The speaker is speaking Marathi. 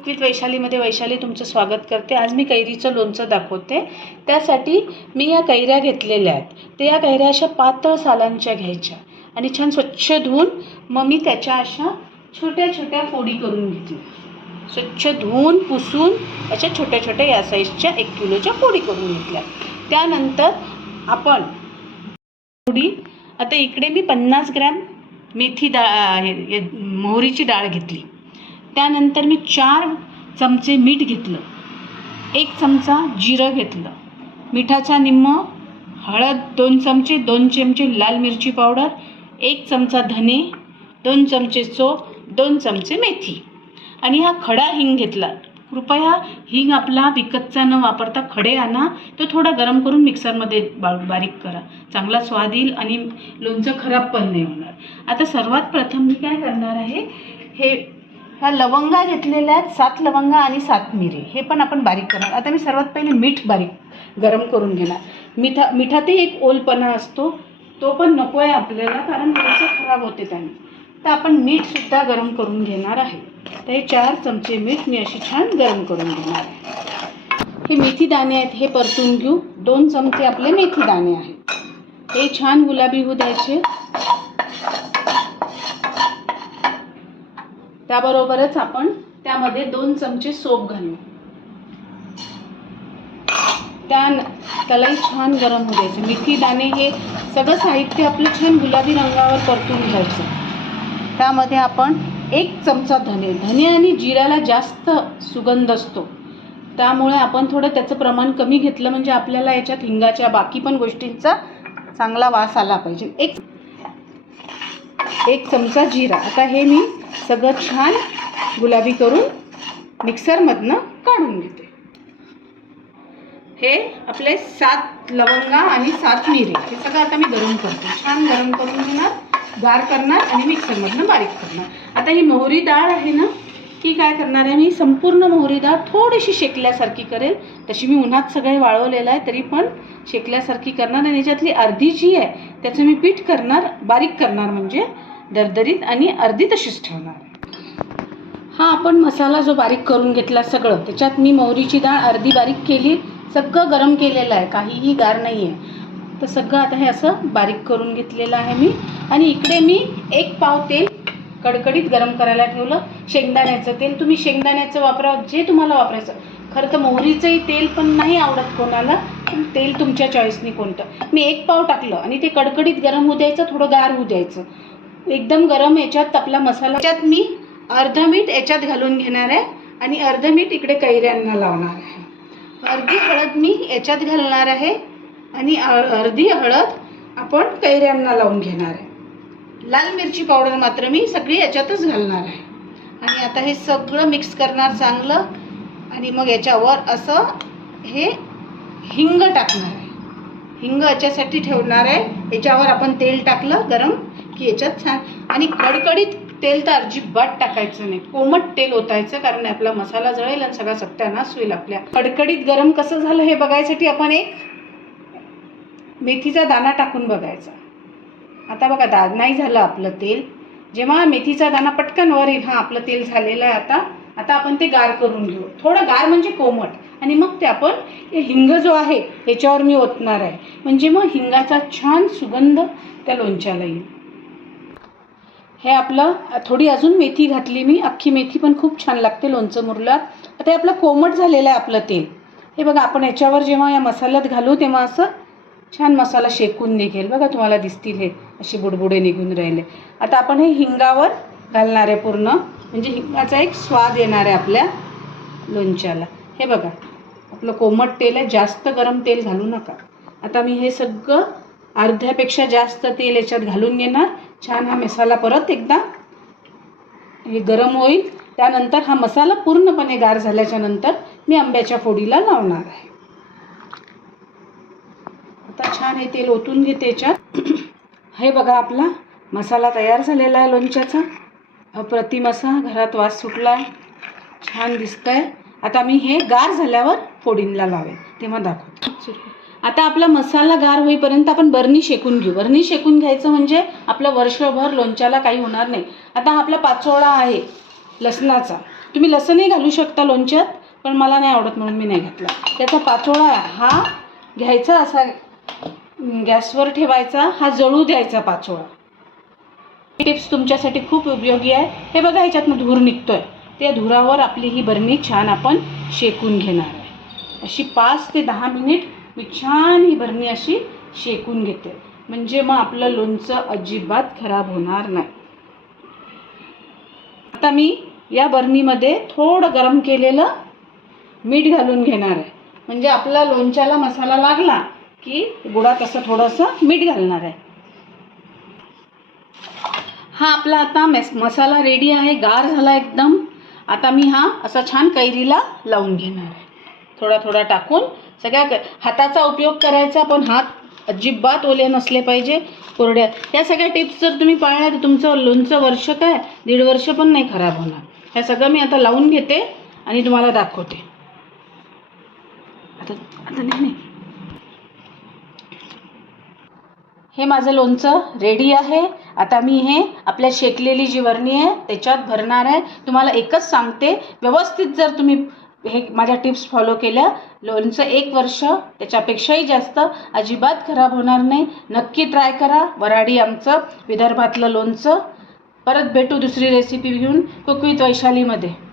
विथ वैशालीमध्ये वैशाली तुमचं स्वागत करते. आज मी कैरीचं लोणचं दाखवते. त्यासाठी मी या कैऱ्या घेतलेल्या आहेत. ते या कैऱ्या अशा पातळ सालांच्या घ्यायच्या आणि छान स्वच्छ धुवून मग मी त्याच्या अशा छोट्या छोट्या फोडी करून घेतल्या स्वच्छ धुवून पुसून अशा छोट्या छोट्या या साईजच्या एक किलोच्या फोडी करून घेतल्या. त्यानंतर आपण फोडी आता इकडे मी पन्नास ग्रॅम मेथी डाळ मोहरीची डाळ घेतली. त्यानंतर मी चार चमचे मीठ घेतलं. एक चमचा जिरं घेतलं. मिठाचा निम्म हळद दोन चमचे दोन चमचे लाल मिरची पावडर एक चमचा धने दोन चमचे चोप दोन चमचे मेथी. आणि हा खडा हिंग घेतला. कृपया हिंग आपला विकतचा न वापरता खडे आणा. तो थोडा गरम करून मिक्सरमध्ये बा बारीक करा. चांगला स्वाद येईल आणि लोणचं खराब पण नाही होणार. आता सर्वात प्रथम मी काय करणार आहे हे ह्या लवंगा घेतलेल्या आहेत सात लवंगा आणि सात मिरी. हे पण आपण बारीक करणार. आता मी सर्वात पहिले मीठ बारीक गरम करून घेणार. मिठा मिठातही एक ओलपणा असतो. तो पण नको आहे आपल्याला कारण लोणचं खराब होते त्याने. तर आपण मीठसुद्धा गरम करून घेणार आहे. तर हे चार चमचे मीठ मी अशी छान गरम करून घेणार आहे. हे मेथी दाणे आहेत हे परतून घेऊ. दोन चमचे आपले मेथी दाणे आहेत. हे छान गुलाबी होऊ द्यायचे. त्याबरोबरच आपण त्यामध्ये दोन चमचे सोप घालू. त्या त्यालाही छान गरम होऊ द्यायचे. मेथी दाणे हे सगळं साहित्य आपलं छान गुलाबी रंगावर परतून घ्यायचं. त्यामध्ये आपण एक चमचा धने. धने आणि जिऱ्याला जास्त सुगंध असतो. त्यामुळे आपण थोडं त्याचं प्रमाण कमी घेतलं म्हणजे आपल्याला याच्यात हिंगाच्या बाकी पण गोष्टींचा चांगला वास आला पाहिजे. एक एक चमचा जिरा. आता हे मी सगळं छान गुलाबी करून मिक्सरमधनं काढून घेते. हे आपले सात लवंगा आणि सात मिरी हे सगळं आता मी गरम करते. छान गरम करून घेणार गार करणार आणि मिक्सरमधनं बारीक करणार. आता ही मोहरी डाळ आहे ना की काय करणार आहे मी संपूर्ण मोहरी डाळ थोडीशी शेकल्यासारखी करेल. तशी मी उन्हात सगळे वाळवलेलं आहे तरी पण शेकल्यासारखी करणार आणि याच्यातली अर्धी जी आहे त्याचं मी पीठ करणार बारीक करणार म्हणजे दरदरीत आणि अर्धी तशीच ठेवणार. हा आपण मसाला जो बारीक करून घेतला सगळं त्याच्यात मी मोहरीची डाळ अर्धी बारीक केली सगळं गरम केलेलं आहे काहीही गार नाही आहे तर सगळं आता हे असं बारीक करून घेतलेलं आहे मी. आणि इकडे मी एक पाव तेल कडकडीत गरम करायला ठेवलं शेंगदाण्याचं तेल. तुम्ही शेंगदाण्याचं वापरा जे तुम्हाला वापरायचं. खरं तर मोहरीचंही तेल पण नाही आवडत कोणाला पण तेल तुमच्या चॉईसनी कोणतं. मी एक पाव टाकलं आणि ते कडकडीत गरम होऊ द्यायचं थोडं गार होऊ द्यायचं. एकदम गरम याच्यात आपला मसाला. याच्यात मी अर्ध मीठ याच्यात घालून घेणार आहे आणि अर्ध मीठ इकडे कैऱ्यांना लावणार आहे. अर्धी हळद मी याच्यात घालणार आहे आणि अर्धी हळद आपण कैऱ्यांना लावून घेणार आहे. लाल मिरची पावडर मात्र मी सगळी याच्यातच घालणार आहे. आणि आता हे सगळं मिक्स करणार चांगलं आणि मग याच्यावर असं हे हिंग टाकणार आहे. हिंग याच्यासाठी ठेवणार आहे. याच्यावर आपण तेल टाकलं गरम की याच्यात छान. आणि कडकडीत तेल तर अजिबात टाकायचं नाही. कोमट तेल ओतायचं कारण आपला मसाला जळेल आणि सगळा सत्यानाश होईल आपल्या. कडकडीत गरम कसं झालं हे बघायसाठी आपण एक मेथीचा दाणा टाकून बघायचा. आता बघा दा नाही झालं आपलं तेल. जेव्हा मेथीचा दाणा पटकन वर येईल हां आपलं तेल झालेलं आहे आता. आता आपण ते गार करून घेऊ. थोडं गार म्हणजे कोमट. आणि मग ते आपण हे हिंग जो आहे याच्यावर मी ओतणार आहे. म्हणजे मग हिंगाचा छान सुगंध त्या लोणच्याला येईल. हे आपलं थोडी अजून मेथी घातली मी. अख्खी मेथी पण खूप छान लागते लोणचं मुरलं. आता हे आपलं कोमट झालेलं आहे आपलं तेल. हे बघा आपण याच्यावर जेव्हा या मसाल्यात घालू तेव्हा असं छान मसाला शेकून निघेल. बघा तुम्हाला दिसतील हे. असे बुडबुडे निघून राहिले. आता आपण हे हिंगावर घालणार आहे पूर्ण. म्हणजे हिंगाचा एक स्वाद येणार आहे आपल्या लोणच्याला. हे बघा आपलं कोमट तेल आहे. जास्त गरम तेल घालू नका. आता मी हे सगळं अर्ध्यापेक्षा जास्त तेल याच्यात घालून घेणार. छान हा मसाला परत एकदा. हे गरम होईल. त्यानंतर हा मसाला पूर्णपणे गार झाल्याच्यानंतर मी आंब्याच्या फोडीला लावणार आहे. आता छान हे तेल ओतून घेते याच्यात. हे बघा आपला मसाला तयार झालेला आहे लोणच्याचा. अप्रतिम असा घरात वास सुटला आहे छान दिसतंय. आता मी हे गार झाल्यावर फोडींला लावेन. तेव्हा दाखवतो. आता आपला मसाला गार होईपर्यंत आपण बरणी शेकून घेऊ. बरणी शेकून घ्यायचं म्हणजे आपलं वर्षभर लोणच्याला काही होणार नाही. आता हा आपला पाचोळा आहे लसणाचा. तुम्ही लसणही घालू शकता लोणच्यात पण मला नाही आवडत म्हणून मी नाही घातला. त्याचा पाचोळा हा घ्यायचा असा गॅसवर ठेवायचा हा जळू द्यायचा पाचोळा. टिप्स तुमच्यासाठी खूप उपयोगी आहे. हे बघा ह्याच्यातनं धूर निघतोय. त्या धुरावर आपली ही बरणी छान आपण शेकून घेणार आहे. अशी पाच ते दहा मिनिट मी छान ही बरणी अशी शेकून घेते. म्हणजे मग आपलं लोणचं अजिबात खराब होणार नाही. आता मी या बरणीमध्ये थोडं गरम केलेलं मीठ घालून घेणार आहे. म्हणजे आपला लोणच्याला मसाला लागला की गुळात असं थोडंसं मीठ घालणार आहे. हा आपला आता मेस मसाला रेडी आहे गार झाला एकदम. आता मी हा असा छान कैरीला लावून घेणार आहे. थोडा थोडा टाकून सगळ्या हाताचा उपयोग करायचा पण हात अजिबात ओले नसले पाहिजे कोरड्या या सगळ्या टिप्स जर तुम्ही पाळल्या तर तुमचं लोणचं वर्ष काय? दीड वर्ष पण नाही खराब होणार. ह्या सगळं मी आता लावून घेते आणि तुम्हाला दाखवते. आता आता नाही नाही. हे माझं लोणचं रेडी आहे. आता मी हे आपल्या शेकलेली जी वरणी आहे त्याच्यात भरणार आहे. तुम्हाला एकच सांगते व्यवस्थित जर तुम्ही हे माझ्या टिप्स फॉलो केल्या. लोणचं एक वर्ष त्याच्यापेक्षाही जास्त. अजिबात खराब होणार नाही. नक्की ट्राय करा. वराडी आमचं विदर्भातलं लोणचं. परत भेटू दुसरी रेसिपी घेऊन कुक विथ वैशालीमध्ये.